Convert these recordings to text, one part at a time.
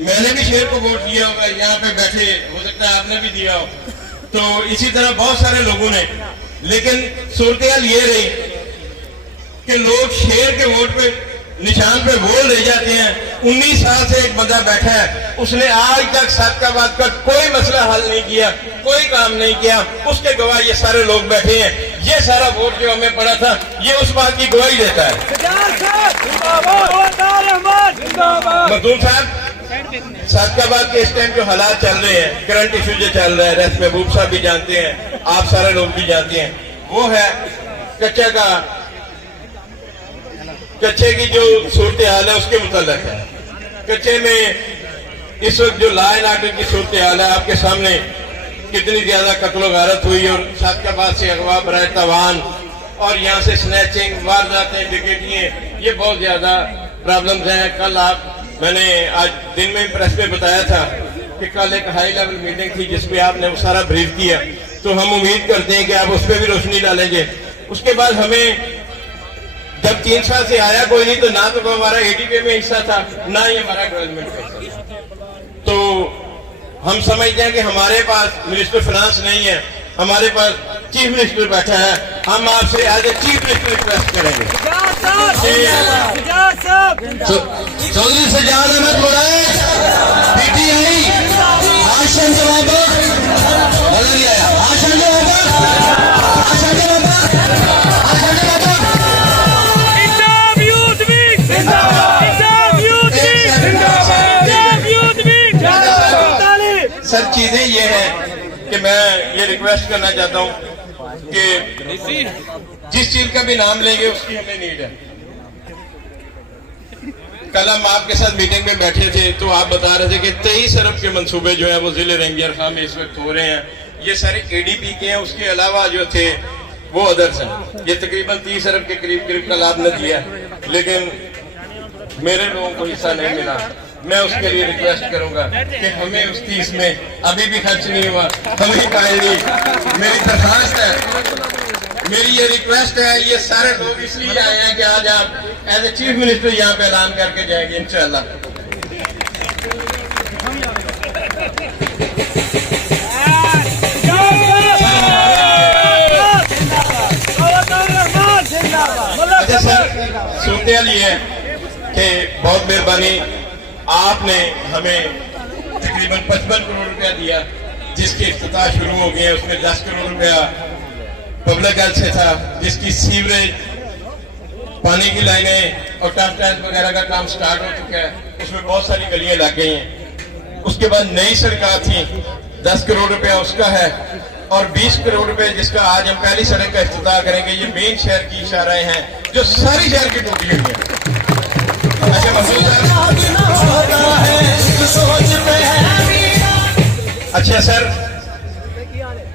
मैंने भी शेर को वोट दिया होगा, यहाँ पे बैठे हो सकता है आपने भी दिया हो, तो इसी तरह बहुत सारे लोगों ने। लेकिन सूरत ये रही कि लोग शेर के वोट पे निशान पे बोल रह जाते हैं। 19 साल से एक बंदा बैठा है, उसने आज तक सादकाबाद का कोई मसला हल नहीं किया, कोई काम नहीं किया। उसके गवाह ये सारे लोग बैठे हैं। ये सारा वोट जो हमें पड़ा था, ये उस बात की गवाही देता है। मखदूम साहब, सादकाबाद के इस टाइम जो हालात चल रहे हैं, करंट इशू जो चल रहा है, रेस्ट महबूब साहब भी जानते हैं, आप सारे लोग भी जानते हैं, वो है कच्चे की जो सूरत हाल है उसके मुताल्लिक है। कच्चे में इस वक्त जो लॉ एंड ऑर्डर की सूरत हाल है, आपके सामने कितनी ज्यादा कत्ल गारत हुई, और सादकाबाद से अगवा बराए तवान और यहाँ से स्नैचिंग, वारदातें, डिकेटियां, ये बहुत ज्यादा प्रॉब्लम्स हैं। कल मैंने आज दिन में प्रेस में बताया था कि कल एक हाई लेवल मीटिंग थी जिसपे आपने वो सारा ब्रीफ किया, तो हम उम्मीद करते हैं कि आप उस पर भी रोशनी डालेंगे। उसके बाद हमें जब 3 साल से आया कोई नहीं, तो ना तो हमारा एडीपी में हिस्सा था, ना ही हमारा डेवलपमेंट का हिस्सा था। तो हम समझते हैं कि हमारे पास मिनिस्टर फाइनेंस नहीं है, हमारे पास चीफ मिनिस्टर बैठा है। हम आपसे as a chief minister request करेंगे। चौधरी सजाद अहमद कुरैश, पीटीआई, आशन जवाब नजर नहीं आया। आशन जवाब सर, चीजें ये हैं कि मैं ये रिक्वेस्ट करना चाहता हूं कि जिस चीज का भी नाम लेंगे उसकी हमें नीड है। कल हम आपके साथ मीटिंग में बैठे थे तो आप बता रहे थे कि 23 अरब के मंसूबे जो है वो जिले रेंगियर खां में इस वक्त हो रहे हैं। ये सारे एडीपी के हैं, उसके अलावा जो थे वो अदर्स हैं। ये तकरीबन 30 अरब के करीब का लाभ न दिया, लेकिन मेरे लोगों को हिस्सा नहीं मिला। मैं उसके लिए रिक्वेस्ट करूंगा कि हमें उस 30 में अभी भी खर्च नहीं हुआ, हमें कायनी। मेरी दरखास्त है, मेरी ये रिक्वेस्ट है, ये सारे लोग इसलिए आए हैं कि आज आप एज ए चीफ मिनिस्टर यहाँ पे ऐलान करके जाएंगे इंशाल्लाह। अच्छा सर, सुनते लिए है कि बहुत मेहरबानी, आपने हमें तकरीबन 55 करोड़ रुपया दिया, जिसकी इफ्तिताह शुरू हो गया। उसमें 10 करोड़ रुपया पब्लिक हेल्थ से था, जिसकी सीवरेज, पानी की लाइनें और टफ टैंक वगैरह का काम स्टार्ट हो चुका है। उसमें बहुत सारी गलियां लग गई हैं। उसके बाद नई सरकार थी, 10 करोड़ रुपया उसका है, और 20 करोड़ रुपए जिसका आज हम पहली सड़क का इफ्तिताह करेंगे। ये मेन शहर की इशाराएं हैं जो सारी शहर की टूटी हुई है। अच्छा सर,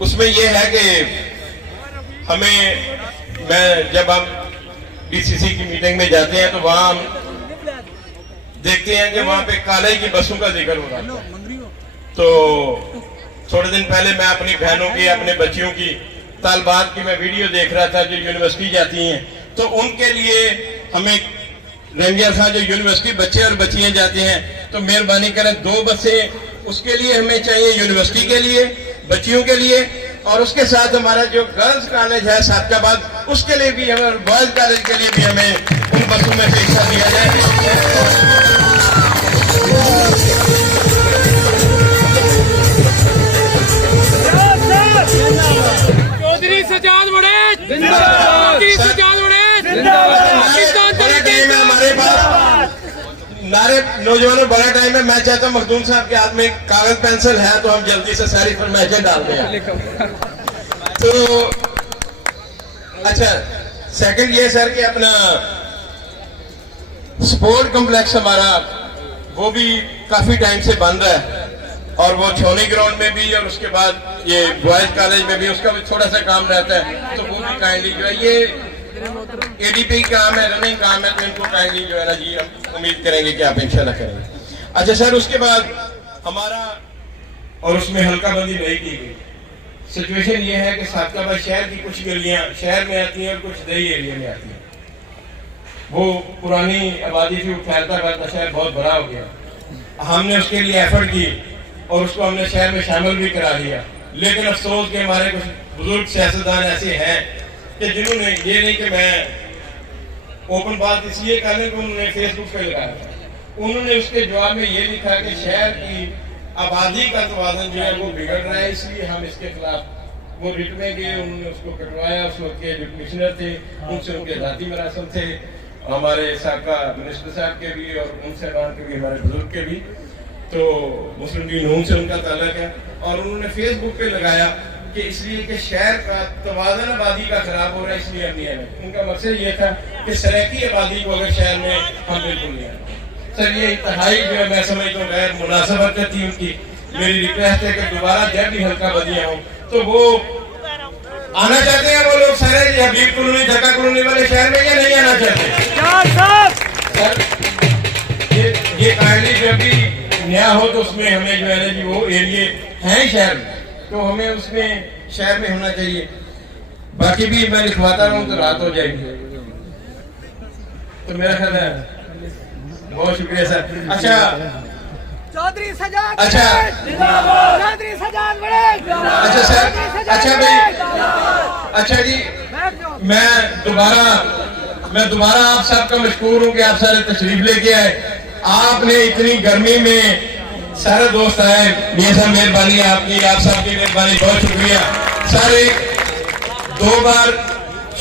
उसमें यह है कि जब हम डीसीसी की मीटिंग में जाते हैं तो वहां हम देखते हैं कि वहां पे कॉलेज की बसों का जिक्र हो रहा है। तो थोड़े दिन पहले मैं अपनी बहनों की, अपने बच्चियों की तालबात की मैं वीडियो देख रहा था जो यूनिवर्सिटी जाती हैं। तो उनके लिए हमें रेंगियर खां जो यूनिवर्सिटी बच्चे और बच्चियां जाते हैं, तो मेहरबानी करें 2 बसें उसके लिए हमें चाहिए, यूनिवर्सिटी के लिए, बच्चियों के लिए, और उसके साथ हमारा जो गर्ल्स कॉलेज है सादकाबाद, उसके लिए भी हमें, और बॉयज कॉलेज के लिए भी हमें उन बसों में से हिस्सा दिया जाए। चौधरी सजाद वड़ैच जिंदाबाद, चौधरी सजाद वड़ैच जिंदाबाद। हमारे पास नारे नौजवानों बड़ा टाइम है। मैं चाहता हूँ मखदूम साहब के हाथ में कागज पेंसिल है तो हम जल्दी से सारी फरमाइशें डाल दें। तो अच्छा, सेकंड ये सर कि अपना स्पोर्ट कॉम्प्लेक्स हमारा वो भी काफी टाइम से बंद है, और वो छोनी ग्राउंड में भी, और उसके बाद ये बॉयज कॉलेज में भी उसका भी थोड़ा सा काम रहता है। तो वो भी काइंडली जो है, ये एडीपी काम है, रनिंग काम है, तो इनको काइंडली जो है ना जी हम उम्मीद करेंगे कि आप इंशाल्लाह करेंगे। अच्छा सर, उसके बाद हमारा, और उसमें हल्काबंदी नहीं की गई। सिचुएशन ये है कि सादकाबाद शहर की कुछ गलियां शहर में आती हैं और कुछ दही एरिया में आती हैं। वो पुरानी आबादी से फैलता फैलता शहर बहुत बड़ा हो गया। हमने उसके लिए एफर्ट की और उसको हमने शहर में शामिल भी करा लिया। लेकिन अफसोस कि हमारे कुछ बुजुर्ग सियासतदान ऐसे हैं कि जिन्होंने ये नहीं कि मैं ओपन बात इसलिए कर लें कि उन्होंने फेसबुक पे लगाया, उन्होंने उसके जवाब में ये लिखा कि शहर की आबादी का तवाज़ुन जो है वो बिगड़ रहा है, इसलिए हम इसके खिलाफ वो रिट में गए। उन्होंने उसको कटवाया। उस वक्त के जो कमिश्नर थे उनसे उनके ज़ाती मरासम थे, हमारे साबका मिनिस्टर साहब के भी और उनसे के भी, हमारे बुजुर्ग के भी, तो मुस्लिम लीग नून से उनका ताल्लुक है। और उन्होंने फेसबुक पे लगाया कि इसलिए कि शहर का तवाज़ुन आबादी का खराब हो रहा है, इसलिए हम नहीं आए। उनका मकसद ये था कि सराकी आबादी को अगर शहर में हम बिल्कुल नहीं आए। सर ये इंतहाई जो है मैं समझता हूँ गैर मुनासिबत थी उनकी। मेरी रिक्वेस्ट है कि दोबारा जब भी हल्का बदिया हो तो वो आना चाहते हैं वो लोग सारे हबीब कॉलोनी, ढाका कॉलोनी वाले शहर में या नहीं आना चाहते? सर ये काइंडली जब भी नया हो तो उसमें हमें जो है ना जी वो एरिए हैं शहर में, तो हमें उसमें शहर में होना चाहिए। बाकी भी मैं लिखवाता रहूँ तो रात हो जाएगी। तो मेरा ख्याल है बहुत शुक्रिया सर। अच्छा चौधरी सजाद, अच्छा चौधरी सजाद बड़े, अच्छा सर, अच्छा भाई, अच्छा जी, मैं दोबारा आप सबका मशकूर हूँ कि आप सारे तशरीफ लेके आए। आपने इतनी गर्मी में सारे दोस्त आए, ये सब मेहरबानी है आपकी, आप सबकी मेहरबानी, बहुत शुक्रिया। सारे 2 बार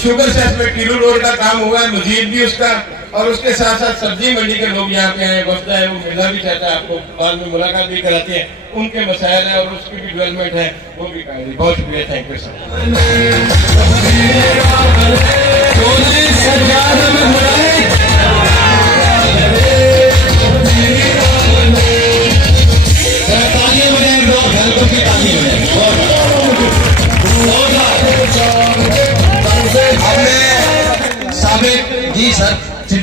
शुगर सेट में किलो रोड का काम हुआ है, मजीद भी उसका, और उसके साथ साथ सब्जी मंडी के लोग यहाँ पे आए, वफ्द है, वो मिलना भी चाहता है आपको, बाद में मुलाकात भी कराते हैं, उनके मसाइल है और उसकी भी डेवलपमेंट है, वो भी करेंगे। बहुत शुक्रिया, थैंक यू सर। जी सर,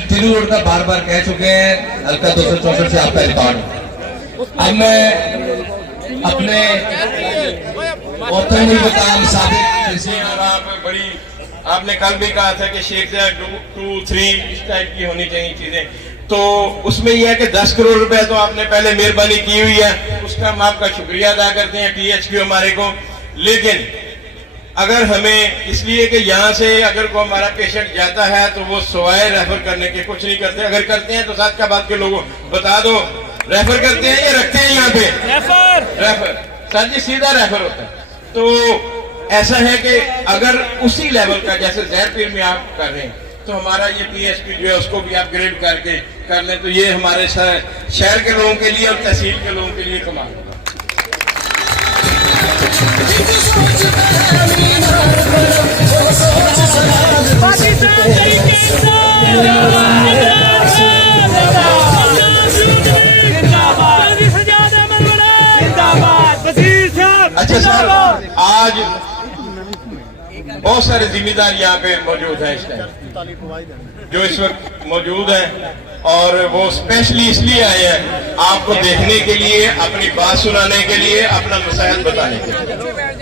तिलू रोड का बार बार कह चुके हैं, हल्का 264 से आपका रिकॉर्ड। अब मैं अपने मुकाम आप बड़ी आपने कल भी कहा था कि शेख 2, 3 इस टाइप की होनी चाहिए चीजें, तो उसमें यह है कि 10 करोड़ रुपए तो आपने पहले मेहरबानी की हुई है, उसका हम आपका शुक्रिया अदा करते हैं THQ हमारे को। लेकिन अगर हमें इसलिए कि यहाँ से अगर कोई हमारा पेशेंट जाता है तो वो सवाए रेफर करने के कुछ नहीं करते, अगर करते हैं तो साथ का बात के लोगों बता दो, रेफर करते हैं या रखते हैं यहाँ पे रेफर सर जी, सीधा रेफर होता है। तो ऐसा है कि अगर उसी लेवल का जैसे जैदपीर में आप कर रहे हैं तो हमारा ये PHP जो है उसको भी अपग्रेड करके कर लें तो ये हमारे शहर के लोगों के लिए और तहसील के लोगों के लिए कमाल होगा। अच्छा सर, आज बहुत सारे जिम्मेदार यहाँ पे मौजूद हैं इस टाइम, जो इस वक्त मौजूद हैं और वो स्पेशली इसलिए आए हैं आपको देखने के लिए, अपनी बात सुनाने के लिए, अपना मसाइल बताने के लिए।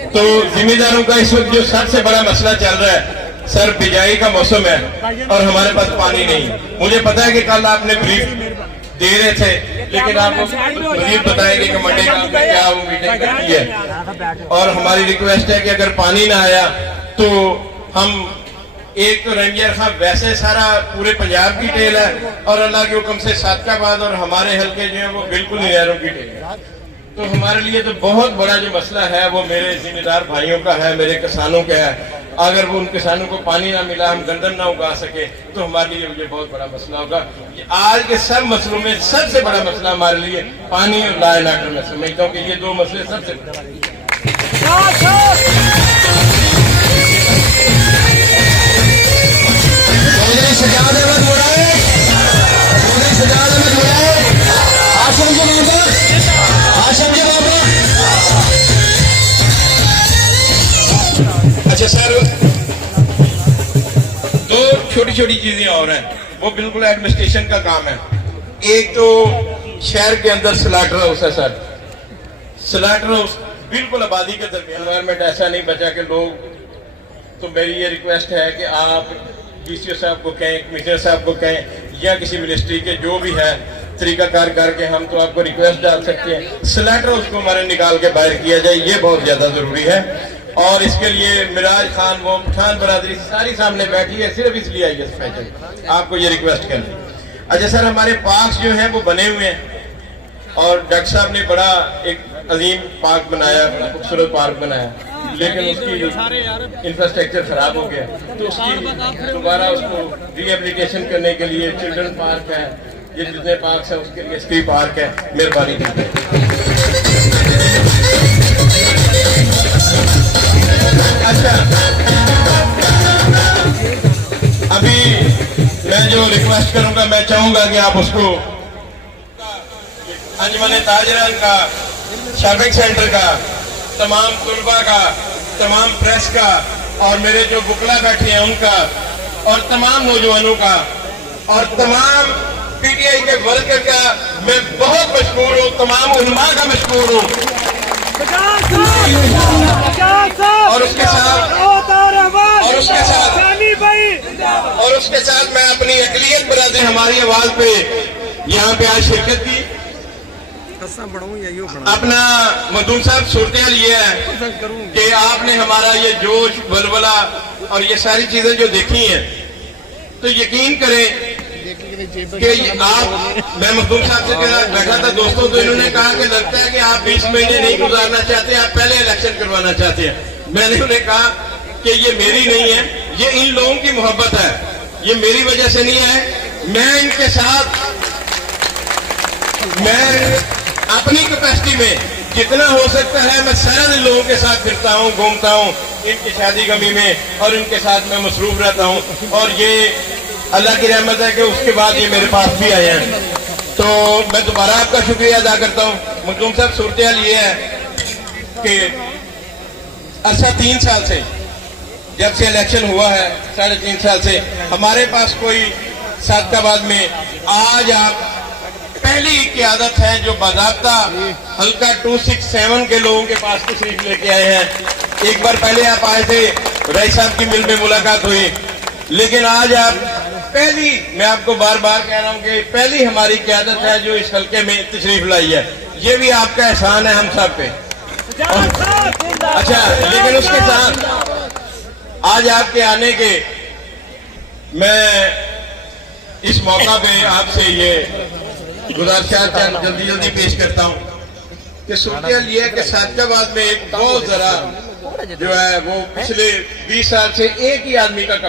तो जिम्मेदारों का इस वक्त जो सबसे बड़ा मसला चल रहा है सर, बिजाई का मौसम है और हमारे पास पानी नहीं। मुझे पता है कि कल आपने ब्रीफ दे रहे थे, लेकिन आप मजीद बताएंगे कि मंडे का आपने क्या वो मीटिंग करनी है। और हमारी रिक्वेस्ट है कि अगर पानी ना आया तो हम एक तो रंगिया खां वैसे सारा पूरे पंजाब की टेल है और अल्लाह के हुक्म से सादकाबाद और हमारे हल्के जो है वो बिल्कुल नहरों की टेल है। तो हमारे लिए तो बहुत बड़ा जो मसला है वो मेरे जिम्मेदार भाइयों का है, मेरे किसानों का है। अगर वो उन किसानों को पानी ना मिला, हम गंदम ना उगा सके तो हमारे लिए ये बहुत बड़ा मसला होगा। ये आज के सब मसलों में सबसे बड़ा मसला हमारे लिए पानी और लॉ एंड ऑर्डर। मैं समझता हूँ कि ये 2 मसले सबसे अच्छा सर, 2 छोटी छोटी चीजें और हैं, वो बिल्कुल एडमिनिस्ट्रेशन का काम है। एक तो शहर के अंदर स्लॉटर हाउस है सर, स्लॉटर हाउस बिल्कुल आबादी के दरमियान एनवायरमेंट ऐसा नहीं बचा के लोग। तो मेरी ये रिक्वेस्ट है कि आप DCO साहब को कहें, कमिश्नर साहब को कहें या किसी मिनिस्ट्री के जो भी है तरीकाकार करके हम तो आपको रिक्वेस्ट डाल सकते हैं, स्लैटर उसको हमारे निकाल के बाहर किया जाए, ये बहुत ज्यादा जरूरी है। और इसके लिए मिराज खान वो पठान बरादरी सारी सामने बैठी है, सिर्फ इसलिए आई है स्पेशल आपको ये रिक्वेस्ट करनी। अच्छा सर, हमारे पार्क जो हैं वो बने हुए हैं और डॉक्टर साहब ने बड़ा एक अजीम पार्क बनाया, बड़ा खूबसूरत पार्क बनाया, लेकिन उसकी इंफ्रास्ट्रक्चर खराब हो गया, तो उसकी दोबारा उसको रिहेबिलिटेशन करने के लिए चिल्ड्रन पार्क है, ये जितने पार्क है उसके लिए स्की पार्क है, मेहरबानी कीजिए। अच्छा, अभी मैं जो रिक्वेस्ट करूंगा, मैं चाहूंगा कि आप उसको अंजुमन ताजरान का, शॉपिंग सेंटर का, तमाम तुलबा का, तमाम प्रेस का और मेरे जो बुकला बैठे हैं उनका और तमाम नौजवानों का और तमाम पीटीआई के वर्कर का मैं बहुत मशहूर हूँ, तमाम उलमा का मशहूर हूँ। और उसके साथ मैं अपनी अकलियत बरादरी हमारी आवाज पे यहाँ पे आज शिरकत की। अपना मखदूम साहब सूरत ये है कि आपने हमारा ये जोश बलबला और ये सारी चीजें जो देखी हैं, तो यकीन करें कि आप, मैं मखदूम साहब से बैठा था दोस्तों, तो इन्होंने कहा कि लगता है कि आप 20 महीने नहीं गुजारना चाहते, आप पहले इलेक्शन करवाना चाहते हैं। मैंने उन्हें कहा कि ये मेरी नहीं है, ये इन लोगों की मोहब्बत है, ये मेरी वजह से नहीं है। मैं इनके साथ, मैं अपनी कैपेसिटी में जितना हो सकता है मैं सारा दिन लोगों के साथ फिरता हूँ, घूमता हूँ, इनकी शादी गमी में और इनके साथ मैं मसरूफ रहता हूँ। और ये अल्लाह की रहमत है कि उसके बाद ये मेरे पास भी आए हैं, तो मैं दोबारा आपका शुक्रिया अदा करता हूँ। मखदूम साहब, सूरत ये है कि अर्सा 3 साल से, जब से इलेक्शन हुआ है 3.5 साल से, हमारे पास कोई सादकाबाद में आज आप पहली क़यादत है जो बाज़ाब्ता हल्का 267 के लोगों के पास तशरीफ लेके आए हैं। एक बार पहले आप आए थे, रईस साहब की मिल में मुलाकात हुई, लेकिन आज आप पहली, मैं आपको बार बार कह रहा हूं कि पहली हमारी क़यादत है जो इस हल्के में तशरीफ लाई है। ये भी आपका एहसान है हम सब पे। अच्छा, लेकिन उसके साथ आज आपके आने के, मैं इस मौका पे आपसे ये गुजारिशात जल्दी जल्दी पेश करता हूँ कि सूरत ये है कि सादकाबाद में एक बहुत जरा जो है वो पिछले 20 साल से एक ही आदमी का